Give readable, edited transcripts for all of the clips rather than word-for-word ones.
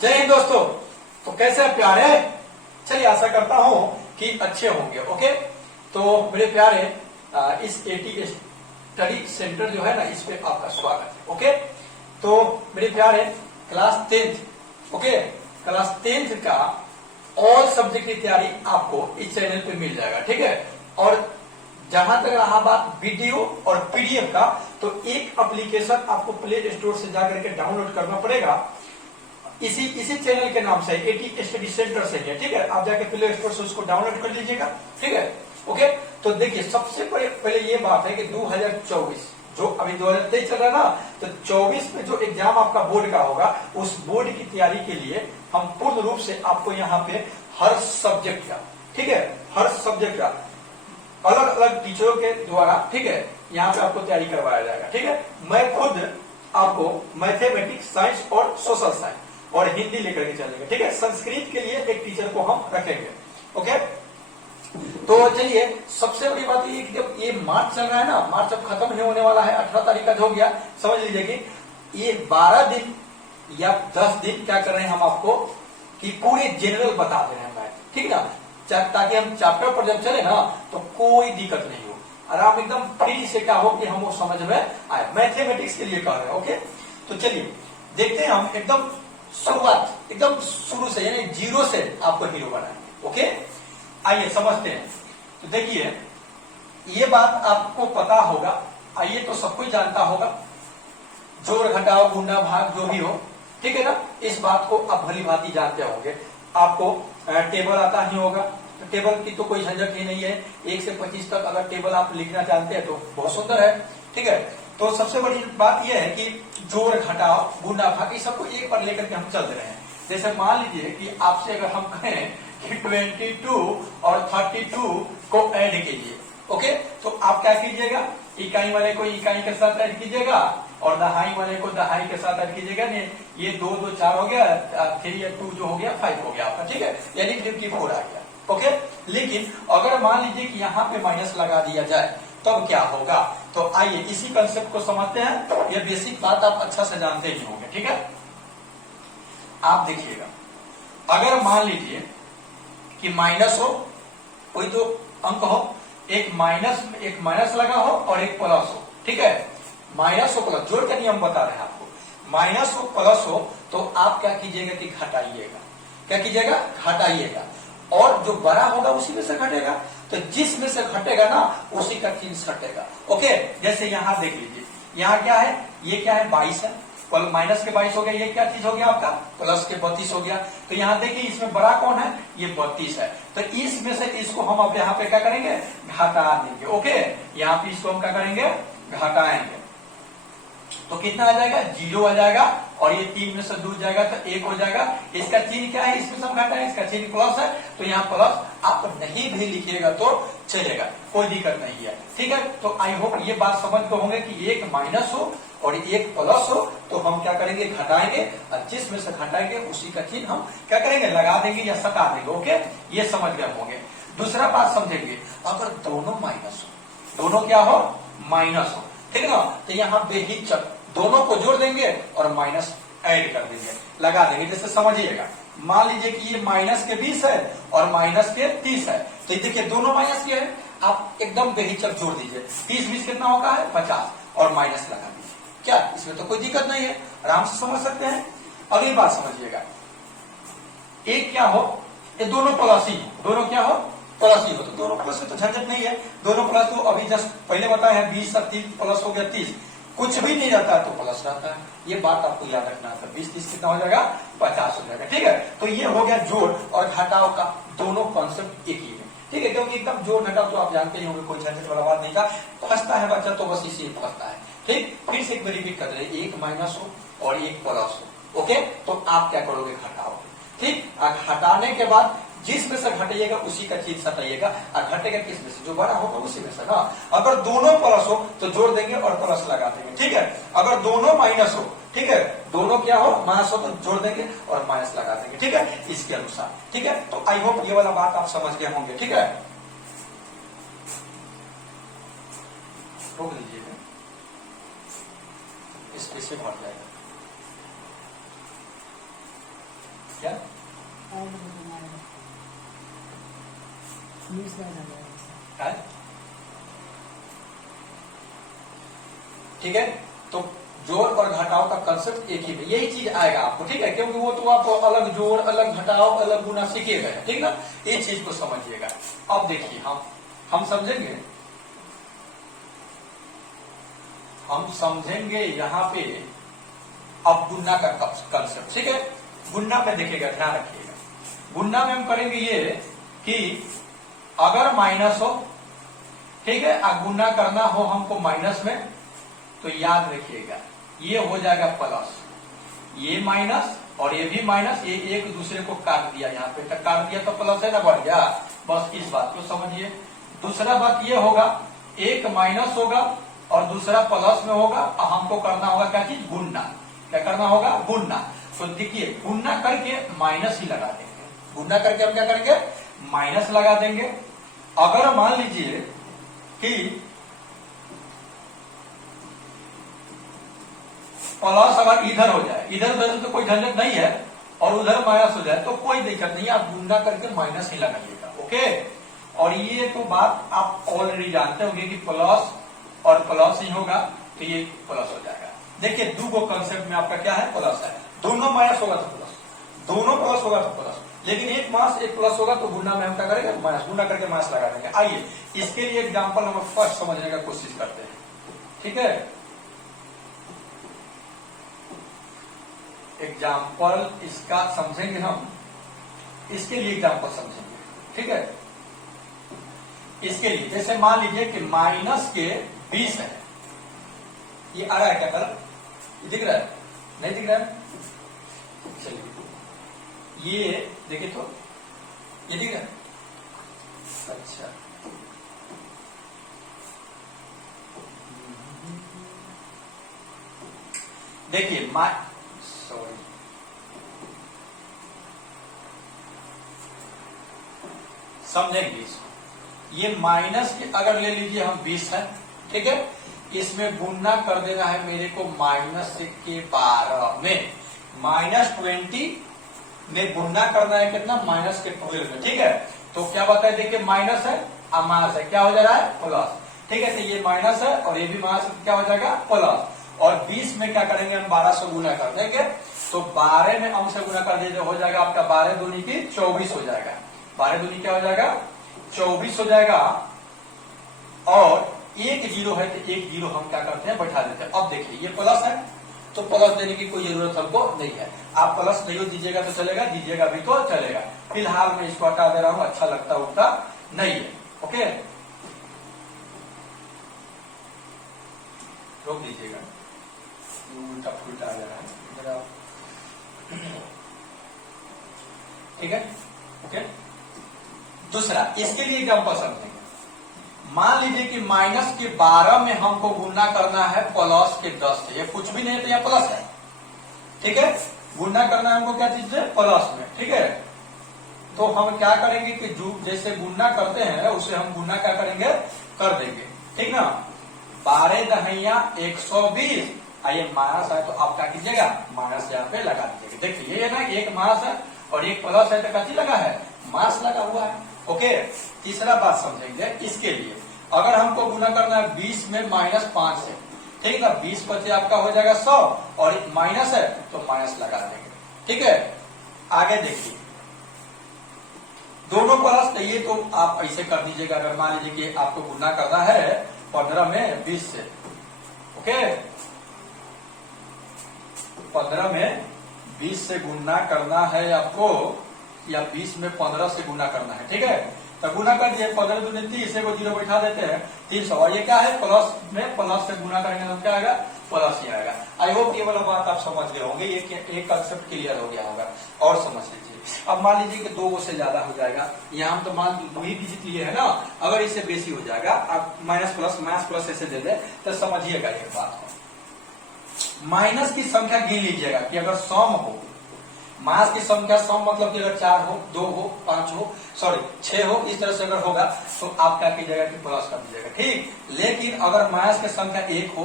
जय हिंद दोस्तों। तो कैसे हैं प्यारे? चलिए आशा करता हूं कि अच्छे होंगे। ओके, तो मेरे प्यारे इस एटी स्टडी सेंटर जो है ना, इस पे आपका स्वागत है। ओके, तो मेरे प्यारे class 10th, okay, class 10th का ऑल सब्जेक्ट की तैयारी आपको इस चैनल पे मिल जाएगा। ठीक है, और जहां तक रहा बात वीडियो और पीडीएफ का, तो एक एप्लीकेशन आपको प्ले स्टोर से जाकर के डाउनलोड करना पड़ेगा। इसी चैनल के नाम से एटी स्टडी सेंटर से है। ठीक है, आप जाके प्ले स्टोर से उसको डाउनलोड कर लीजिएगा। ठीक है, ओके। तो देखिए, सबसे पहले ये बात है कि 2024 जो अभी 2023 चल रहा है ना, तो 24 में जो एग्जाम आपका बोर्ड का होगा, उस बोर्ड की तैयारी के लिए हम पूर्ण रूप से आपको यहाँ पे हर सब्जेक्ट का, ठीक है, हर सब्जेक्ट का अलग अलग टीचरों के द्वारा, ठीक है, यहाँ पे आपको तैयारी करवाया जाएगा। ठीक है, मैं खुद आपको मैथमेटिक्स, साइंस और सोशल साइंस और हिंदी लेकर के चलेंगे। ठीक है, संस्कृत के लिए एक टीचर को हम रखेंगे। ओके, तो चलिए, सबसे बड़ी बात ये कि जब ये मार्च चल रहा है ना, मार्च अब खत्म नहीं होने वाला है, 18 तारीख का हो गया, समझ लीजिए कि ये 12 दिन या 10 दिन क्या कर रहे हैं हम आपको कि पूरे जनरल बता दे रहे हैं मैथ। ठीक ना, ताकि हम चैप्टर पर जब चले ना तो कोई दिक्कत नहीं हो और आप एकदम फ्री से क्या हो कि हम वो समझ में आए। मैथमेटिक्स के लिए कह रहे हैं। ओके, तो चलिए देखते हैं, हम एकदम शुरुआत, एकदम शुरू से, यानी जीरो से आपको हीरो बनाएंगे। ओके, आइए समझते हैं। तो देखिए, ये बात आपको पता होगा, आइए तो सब कुछ जानता होगा, जोड़ घटाओ गुणा भाग जो भी हो, ठीक है ना, इस बात को आप भली भांति जानते होंगे। आपको टेबल आता ही होगा, तो टेबल की तो कोई झंझट ही नहीं है। 1 से 25 तक अगर टेबल आप लिखना जानते हैं तो बहुत सुंदर है। ठीक है, तो सबसे बड़ी बात यह है कि जोड़ घटाओ गुणा भाग इस सबको एक बार लेकर के हम चल रहे हैं। जैसे मान लीजिए कि आपसे अगर हम कहें कि 22 और 32 को ऐड कीजिए, ओके, तो आप क्या कीजिएगा, इकाई वाले को इकाई के साथ ऐड कीजिएगा और दहाई वाले को दहाई के साथ ऐड कीजिएगा। नहीं, ये 2 2 4 हो गया, 3 या 2 जो हो गया 5 हो गया आपका। ठीक है, यानी 54 आ गया। ओके, लेकिन अगर मान लीजिए कि यहाँ पे माइनस लगा दिया जाए तब क्या होगा, तो आइए इसी कंसेप्ट को समझते हैं। ये बेसिक बात आप अच्छा से जानते ही होंगे। ठीक है, आप देखिएगा, अगर मान लीजिए कि माइनस हो, कोई तो अंक हो, एक माइनस लगा हो और एक प्लस हो। ठीक है, माइनस हो प्लस, जोड़ का नियम बता रहे हैं आपको, माइनस हो प्लस हो, तो आप क्या कीजिएगा कि घटाइएगा। क्या कीजिएगा? घटाइएगा, और जो बड़ा होगा उसी में से घटेगा। तो जिस में से घटेगा ना, उसी का चिन्ह घटेगा। ओके, जैसे यहां देख लीजिए, यहाँ क्या है, ये क्या है, 22 है, माइनस के 22 हो गया, ये क्या चीज हो गया आपका, प्लस के 32 हो गया। तो यहाँ देखिए, इसमें बड़ा कौन है, ये 32 है, तो इसमें से इसको हम अब यहाँ पे क्या करेंगे, घटा देंगे। ओके, यहाँ पे इसको हम क्या करेंगे, घटाएंगे, तो कितना आ जाएगा, 0 आ जाएगा, और ये 3 में से 2 जाएगा तो 1 हो जाएगा। इसका चिन्ह क्या है, इसमें सब घटा है, इसका चिन्ह प्लस है, तो यहाँ प्लस आप नहीं भी लिखिएगा तो चलेगा, कोई दिक्कत नहीं है। ठीक है, तो आई होप ये बात समझ गए होंगे कि एक माइनस हो और एक प्लस हो तो हम क्या करेंगे, घटाएंगे, और जिसमें से घटाएंगे उसी का चिन्ह हम क्या करेंगे, लगा देंगे या सटा देंगे। ओके, ये समझ गए होंगे। दूसरा बात समझेंगे, अगर दोनों माइनस हो, दोनों क्या हो, माइनस हो, ठीक है ना, तो यहाँ बेहिचक दोनों को जोड़ देंगे और माइनस ऐड कर देंगे, लगा देंगे। जैसे समझिएगा, मान लीजिए कि ये माइनस के 20 है और माइनस के 30 है, तो देखिए दोनों माइनस के हैं, आप एकदम बेहिचक जोड़ दीजिए। 30 कितना होगा है, 50, और माइनस लगा दीजिए। क्या इसमें तो कोई दिक्कत नहीं है, आराम से समझ सकते हैं। अगली बात समझिएगा, एक क्या हो, ये दोनों प्लस ही, दोनों क्या हो, प्लस ही हो, तो दोनों प्लस तो झंझट नहीं है। दोनों प्लस तो अभी जस्ट पहले बताए हैं, 20 और 30 प्लस हो गया 30, कुछ भी नहीं रहता है तो प्लस रहता है। ये बात आपको याद रखना है। 20 30 कितना हो जाएगा, 50 हो जाएगा। ठीक है, तो ये हो गया जोड़ और घटाव का दोनों कॉन्सेप्ट एक ही है। ठीक है, क्योंकि एकदम जोड़ घटाव तो आप जानते ही होंगे, कोई झंझट वाला बात नहीं था। फंसता है बच्चा तो बस इसी फंसता है। ठीक, फिर से एक बार रिपीट कर रहे, एक माइनस हो और एक प्लस हो। ओके, तो आप क्या करोगे, घटाओगे। ठीक, हटाने के बाद जिसमें से घटाइएगा उसी का चिन्ह सटाइएगा, और घटेगा किस में से, जो बड़ा होगा उसी में से ना। अगर दोनों प्लस हो तो जोड़ देंगे और प्लस लगा देंगे। ठीक है, अगर दोनों माइनस हो, ठीक है, दोनों क्या हो, माइनस हो तो जोड़ देंगे और माइनस लगा देंगे। ठीक है, इसके अनुसार। ठीक है, तो आई होप ये वाला बात आप समझ गए होंगे। ठीक है, रोक लीजिएगा, इस पे से भर जाएगा। क्या है? ठीक है, तो जोड़ और घटाव का कंसेप्ट एक ही में, यही चीज आएगा आपको, ठीक है, क्योंकि वो तो आप अलग जोड़, अलग घटाव, अलग गुना सीखे गए, ठीक ना, ये चीज को समझिएगा। अब देखिए हम समझेंगे यहां पे अब गुना का कंसेप्ट, ठीक है। गुना में देखिएगा, ध्यान रखिएगा, गुना में हम करेंगे ये कि अगर माइनस हो, ठीक है, गुना करना हो हमको माइनस में, तो याद रखिएगा ये हो जाएगा प्लस, ये माइनस और ये भी माइनस, ये एक दूसरे को काट दिया, यहाँ पे तक काट दिया तो प्लस है ना, बढ़ गया, बस इस बात को समझिए। दूसरा बात ये होगा, एक माइनस होगा और दूसरा प्लस में होगा, हमको करना होगा क्या चीज, गुणना, क्या करना होगा, गुणना। तो देखिए गुणना करके माइनस ही लगा देंगे, गुणना करके हम क्या करेंगे, माइनस लगा देंगे। अगर मान लीजिए कि प्लस अगर इधर हो जाए, इधर उधर तो कोई झंझट नहीं है, और उधर माइनस हो जाए तो कोई दिक्कत नहीं है, आप गुणा करके माइनस ही लगाइएगा, ओके। और ये तो बात आप ऑलरेडी जानते होंगे कि प्लस और प्लस ही होगा तो ये प्लस हो जाएगा। देखिए दो गो कंसेप्ट में आपका क्या है, प्लस है, दोनों माइनस होगा तो प्लस, दोनों प्लस होगा तो प्लस, लेकिन एक माइनस एक प्लस होगा तो गुणा में हम क्या करेंगे, माइनस, गुणा करके माइनस लगा देंगे। आइए इसके लिए एग्जाम्पल हम फर्स्ट समझने का कोशिश करते हैं, ठीक है। एग्जाम्पल इसका समझेंगे हम, इसके लिए एग्जाम्पल समझेंगे, ठीक है। इसके लिए जैसे मान लीजिए कि माइनस के 20 है, ये आ रहा है क्या कलर, ये दिख रहा है, नहीं दिख रहा है, चलिए ये देखिए तो ये दिख रहा है, अच्छा देखिए सॉरी समझेंगे इसको, ये माइनस के अगर ले लीजिए हम 20 है, ठीक है, इसमें गुणा कर देना है मेरे को माइनस के 12 में, -20 में गुणा करना है कितना, माइनस के 12 में, ठीक है। तो क्या बताए, देखिए माइनस है और माइनस है, क्या हो जा रहा है, प्लस, ठीक है। तो ये माइनस है और ये भी माइनस, क्या हो जाएगा, प्लस, और 20 में क्या करेंगे हम 12 से गुना कर देंगे, तो 12 में अंश से गुना कर दीजिए, हो जाएगा आपका 12 दूनी की 24 हो जाएगा, 12 दूनी क्या हो जाएगा, 24 हो जाएगा। और एक जीरो है तो एक जीरो हम क्या करते हैं, बैठा देते हैं। अब देखिए ये प्लस है तो प्लस देने की कोई जरूरत हमको नहीं है, आप प्लस नहीं दीजिएगा तो चलेगा, दीजिएगा भी तो चलेगा, फिलहाल मैं इसको हटा दे रहा हूं, अच्छा लगता उठता नहीं है, ओके, रोक दीजिएगा, उल्टा फुलटा आ जा रहा है, ठीक है, ओके। दूसरा इसके लिए एग्जाम्पल समझेंगे, मान लीजिए कि माइनस के 12 में हमको गुणा करना है प्लस के 10 से, ये कुछ भी नहीं है तो यह प्लस है, ठीक है, गुणा करना है हमको क्या चीज से, प्लस में, ठीक है। तो हम क्या करेंगे कि जो जैसे गुणा करते हैं उसे हम गुणा क्या करेंगे, कर देंगे, ठीक ना। 12 दहिया 120, आइए माइनस है तो आप क्या कीजिएगा, माइनस यहाँ पे लगा दीजिएगा। देखिए ये ना एक माइनस है और एक प्लस है तो कथी लगा है, माइनस लगा हुआ है, ओके। तीसरा बात समझेंगे इसके लिए, अगर हमको गुना करना है 20 में -5 से, ठीक है, 20 बचे आपका हो जाएगा 100 और माइनस है तो माइनस लगा देंगे, ठीक है। आगे देखिए दोनों प्लस, तो ये तो आप ऐसे कर दीजिएगा, अगर मान लीजिए कि आपको गुना करना है 15 में 20 से, ओके, 15 में 20 से गुना करना है आपको, या 20 में 15 से गुना करना है, ठीक है। तो गुना कर दिए, 15 दूनी 30, को जीरो बैठा देते हैं, 300, और ये क्या है, प्लस में प्लस से गुना करेंगे तो क्या आएगा, प्लस ही आएगा। आई होप ये वाला बात आप समझ गए होंगे, एक कंसेप्ट क्लियर हो गया होगा। और समझ लीजिए, अब मान लीजिए कि 2 से ज्यादा हो जाएगा, यहाँ हम तो मान 2 ही डिजिट लिए है ना, अगर इससे बेसी हो जाएगा, आप माइनस प्लस ऐसे दे दे तो समझिएगा एक बात को, माइनस की संख्या गिन लीजिएगा कि अगर सम हो, मास की संख्या सम मतलब कि अगर 4 हो, 2 हो, 5 हो, सॉरी 6 हो, इस तरह से अगर होगा तो आप क्या कीजिएगा कि प्लस कर दीजिएगा, ठीक। लेकिन अगर मास की संख्या 1 हो,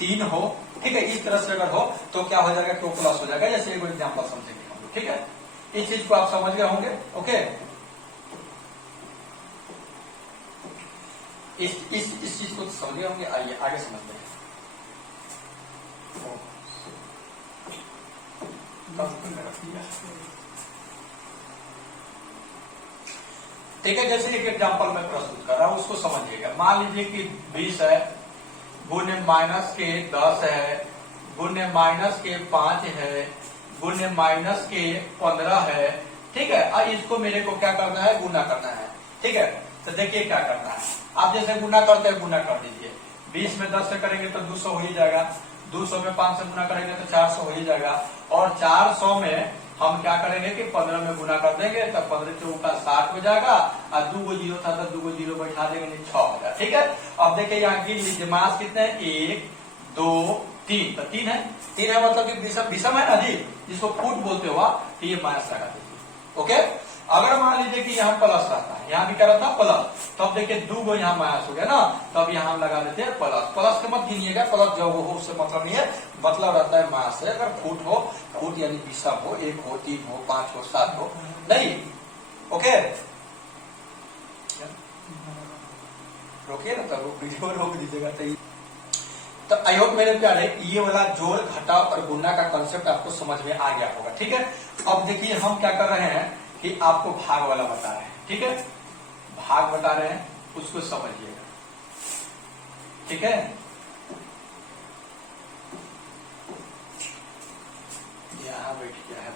3 हो, ठीक है, इस तरह से अगर हो तो क्या हो जाएगा, तो प्लस हो जाएगा। जैसे एक एग्जाम्पल समझेंगे हम लोग, ठीक है। इस चीज को आप समझ गए होंगे। ओके, इस चीज को समझ गए होंगे। आइए आगे समझते हैं। ठीक है, जैसे एक एग्जांपल मैं प्रस्तुत कर रहा हूं, उसको समझिएगा। मान लीजिए कि 20 है, गुण्य माइनस के 10 है, गुण्य माइनस के 5 है, गुण्य माइनस के 15 है। ठीक है, अब इसको मेरे को क्या करना है, गुना करना है। ठीक है, तो देखिए क्या करना है। आप जैसे गुना करते हैं, गुना कर दीजिए। 20 में 10 से करेंगे तो 200 हो ही जाएगा, 200 में 5 से गुना करेंगे तो 400 हो ही जाएगा, और 400 में हम क्या करेंगे कि 15 में गुना कर देंगे तो 15 के ऊपर 60 हो जाएगा, और 2 जीरो था तो 2 जीरो बैठा देंगे, 6 हो जाएगा। ठीक है, अब देखिए यहाँ गिन लीजिए, मास कितने हैं, 1 2 3, तो 3 है। 3 है मतलब कि विषम है ना जी, जिसको फूट बोलते हो आप, तो ये माइनस लगा दीजिए। ओके, अगर मान लीजिए कि यहाँ प्लस रहता है, यहाँ भी क्या रहता है प्लस, तो अब देखिए 2 गो यहाँ माइनस हो गया ना, तब यहाँ हम लगा देते हैं प्लस। प्लस के मत गिनिएगा, प्लस जो हो उससे मतलब नहीं है, मतलब रहता है माइनस है। अगर फूट हो, फूट यानी विषम हो, 1 हो, 3 हो, 5 हो, 7 हो, नहीं। ओके, रोकिए ना, तब वीडियो रोक दीजिएगा। तो आई होप मेरे प्यारे ये वाला जोड़ घटाव और गुणा का कंसेप्ट आपको समझ में आ गया होगा। ठीक है, अब देखिए हम क्या कर रहे हैं कि आपको भाग वाला बता रहे हैं। ठीक है, भाग बता रहे हैं, उसको समझिएगा। ठीक है, यहाँ बैठ गया है।